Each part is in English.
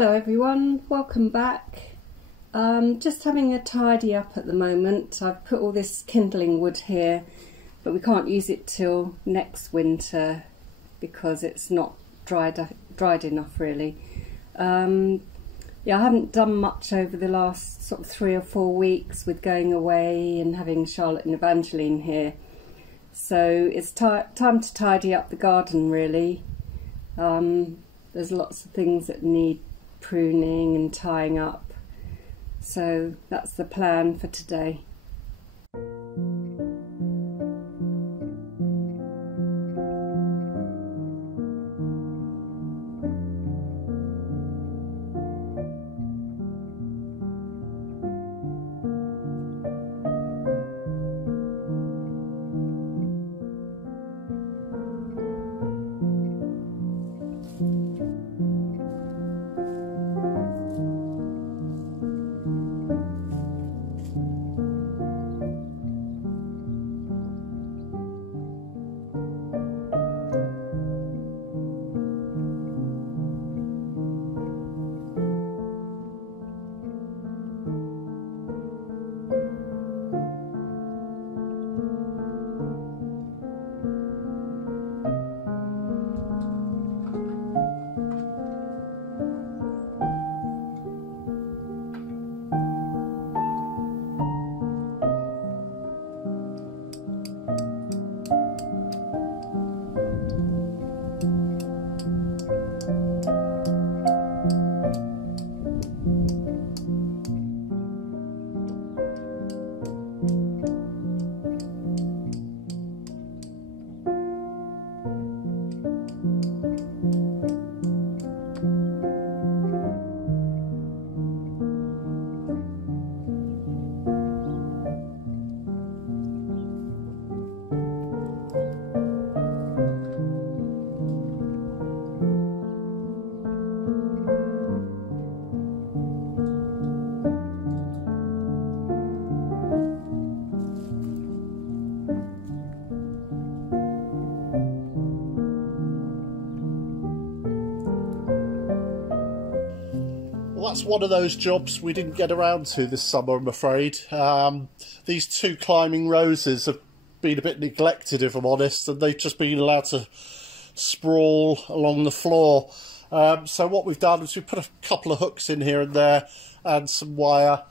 Hello everyone, welcome back. Just having a tidy up at the moment. I've put all this kindling wood here, but we can't use it till next winter because it's not dried enough really. Yeah, I haven't done much over the last sort of 3 or 4 weeks with going away and having Charlotte and Evangeline here. So it's time to tidy up the garden really. There's lots of things that need pruning and tying up, so that's the plan for today. That's one of those jobs we didn't get around to this summer, I'm afraid. These 2 climbing roses have been a bit neglected, if I'm honest, and they've just been allowed to sprawl along the floor. So what we've done is we've put a couple of hooks in here and there and some wire,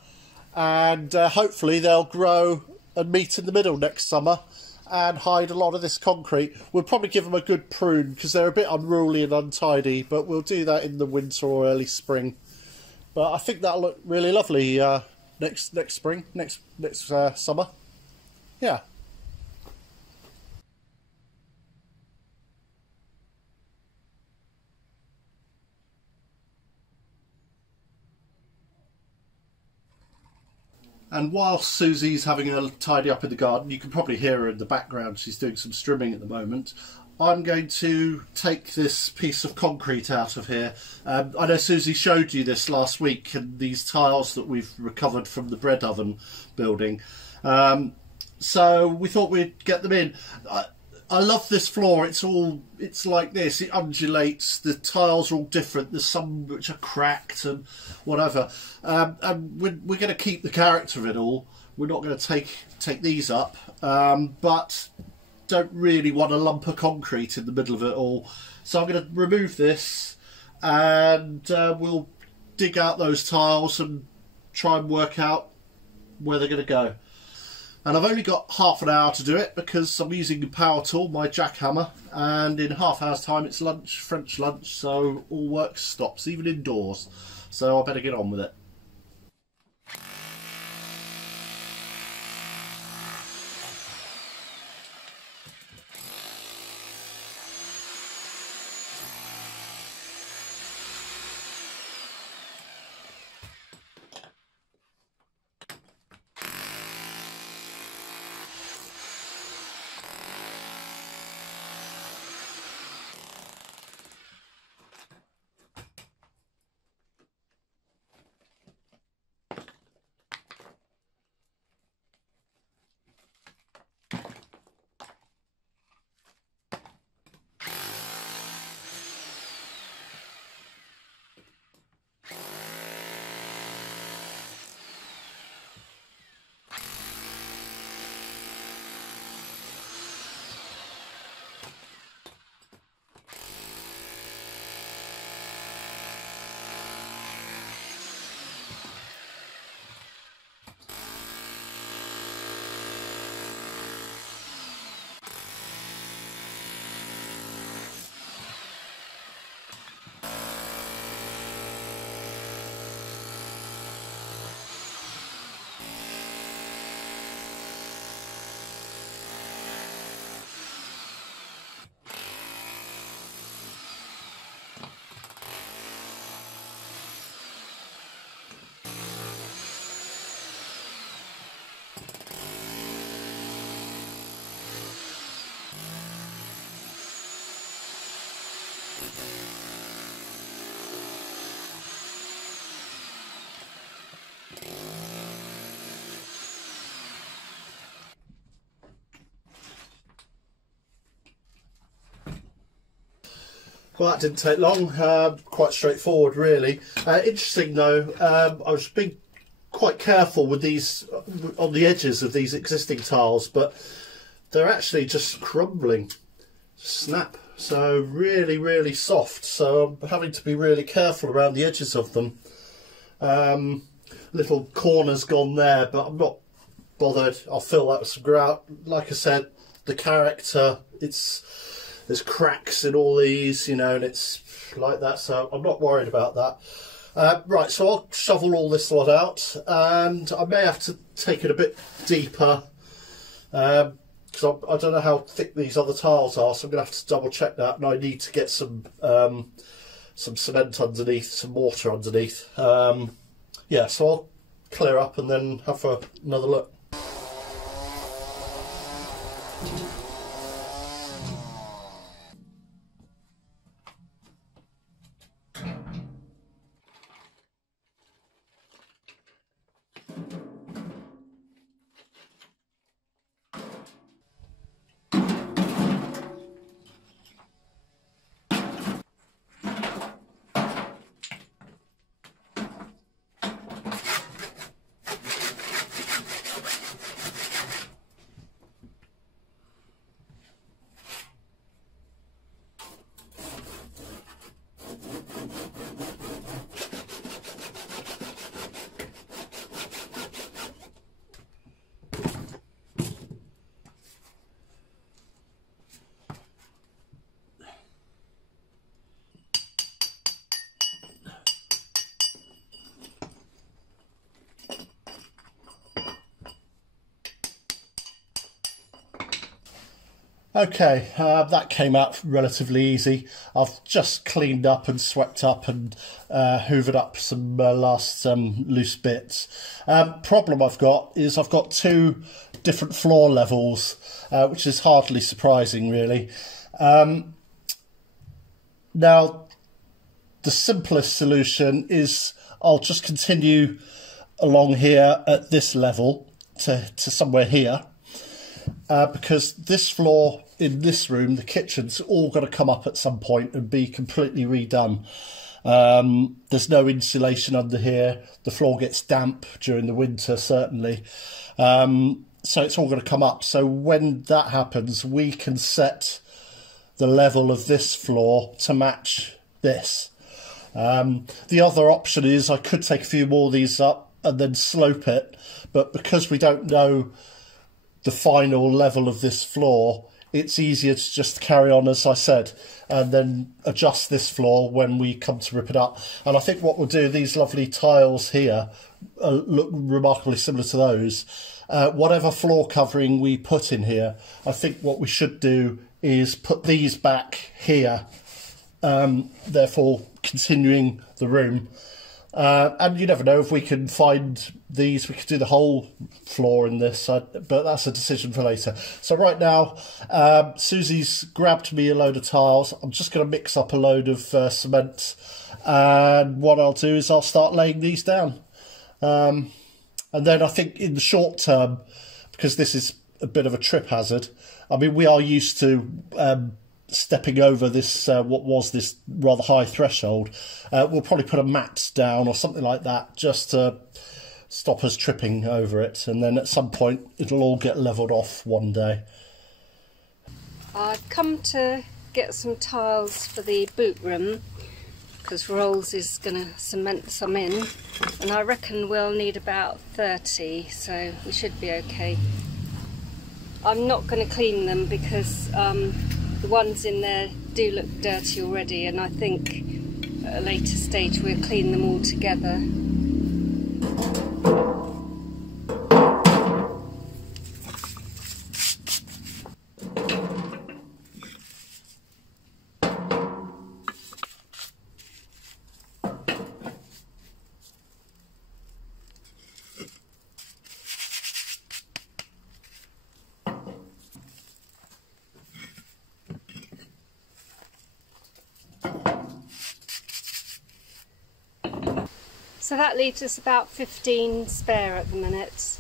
and hopefully they'll grow and meet in the middle next summer and hide a lot of this concrete. We'll probably give them a good prune because they're a bit unruly and untidy, but we'll do that in the winter or early spring. But I think that'll look really lovely next spring, next summer. Yeah. And while Susie's having a tidy up in the garden, you can probably hear her in the background. She's doing some strimming at the moment. I'm going to take this piece of concrete out of here. I know Susie showed you this last week, and these tiles that we've recovered from the bread oven building. So we thought we'd get them in. I love this floor. It's like this. It undulates. The tiles are all different. There's some which are cracked and whatever. And we're going to keep the character of it all. We're not going to take these up, but don't really want a lump of concrete in the middle of it all. So I'm going to remove this, and we'll dig out those tiles and try and work out where they're going to go. And I've only got half an hour to do it because I'm using the power tool, my jackhammer, and in half hour's time it's lunch, French lunch, so all work stops, even indoors. So I better get on with it. Well, that didn't take long. Quite straightforward, really. Interesting, though. I was being quite careful with these on the edges of these existing tiles, but they're actually just crumbling. Snap. So really, really soft. So I'm having to be really careful around the edges of them. Little corners gone there, but I'm not bothered. I'll fill that with some grout. Like I said, the character, there's cracks in all these, you know, and it's like that, so I'm not worried about that. Right, so I'll shovel all this lot out, and I may have to take it a bit deeper, because I don't know how thick these other tiles are, so I'm going to have to double check that, and I need to get some cement underneath, some mortar underneath. Yeah, so I'll clear up and then have another look. Okay, that came out relatively easy. I've just cleaned up and swept up and hoovered up some last loose bits. Problem I've got is I've got two different floor levels, which is hardly surprising, really. Now, the simplest solution is I'll just continue along here at this level to somewhere here. Because this floor in this room, the kitchen's all got to come up at some point and be completely redone. There's no insulation under here. The floor gets damp during the winter, certainly. So it's all going to come up. So when that happens, we can set the level of this floor to match this. The other option is I could take a few more of these up and then slope it. But because we don't know the final level of this floor, it's easier to just carry on as I said and then adjust this floor when we come to rip it up. And I think what we'll do, these lovely tiles here look remarkably similar to those. Whatever floor covering we put in here, I think what we should do is put these back here, therefore continuing the room. And you never know, if we can find these, we could do the whole floor in this, but that's a decision for later. So right now, Susie's grabbed me a load of tiles. I'm just going to mix up a load of cement, and what I'll do is I'll start laying these down. And then I think in the short term, because this is a bit of a trip hazard, I mean, we are used to stepping over this what was this rather high threshold. We'll probably put a mat down or something like that just to stop us tripping over it, and then at some point it'll all get levelled off one day. I've come to get some tiles for the boot room because Rolls is going to cement some in, and I reckon we'll need about 30, so we should be okay. I'm not going to clean them because the ones in there do look dirty already, and I think at a later stage we'll clean them all together. So that leaves us about 15 spare at the minute.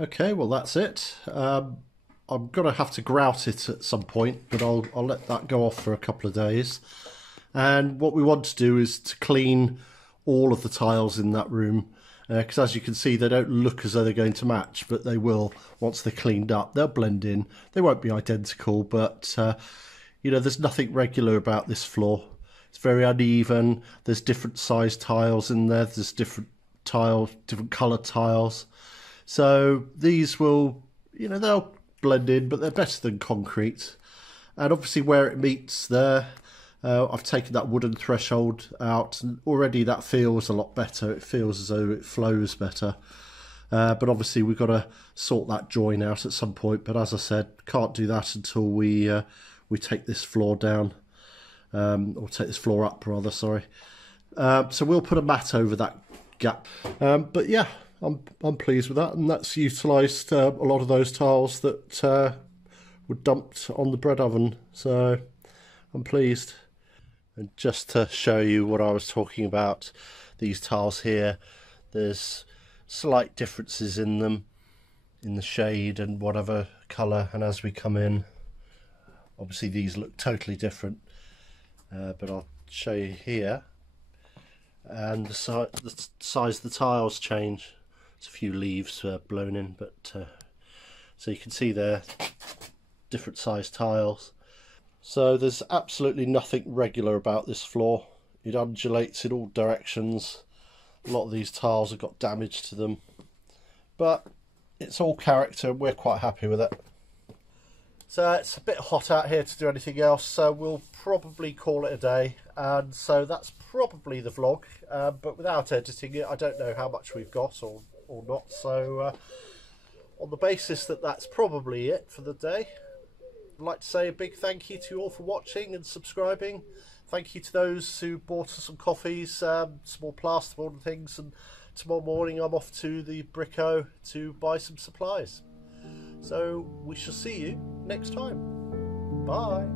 Okay, well that's it. I'm going to have to grout it at some point, but I'll let that go off for a couple of days. And what we want to do is to clean all of the tiles in that room, because as you can see, they don't look as though they're going to match, but they will once they're cleaned up. They'll blend in. They won't be identical, but you know, there's nothing regular about this floor. It's very uneven. There's different sized tiles in there. There's different coloured tiles. So these will, you know, they'll blend in, but they're better than concrete. And obviously where it meets there, I've taken that wooden threshold out, and already that feels a lot better. It feels as though it flows better. But obviously we've got to sort that join out at some point. But as I said, can't do that until we take this floor down, or take this floor up rather. Sorry. So we'll put a mat over that gap. But yeah, I'm pleased with that, and that's utilised a lot of those tiles that were dumped on the bread oven. So I'm pleased. And just to show you what I was talking about, these tiles here, there's slight differences in them, in the shade and whatever colour, and as we come in, obviously these look totally different, but I'll show you here. And the size of the tiles change. There's a few leaves blown in, but so you can see there, different size tiles. So there's absolutely nothing regular about this floor. It undulates in all directions. A lot of these tiles have got damage to them, but it's all character and we're quite happy with it. So it's a bit hot out here to do anything else, so we'll probably call it a day. And so that's probably the vlog, but without editing it, I don't know how much we've got or not. So on the basis that that's probably it for the day, I'd like to say a big thank you to you all for watching and subscribing. Thank you to those who bought us some coffees, some more plasterboard and things, and tomorrow morning I'm off to the Brico to buy some supplies. So we shall see you next time. Bye.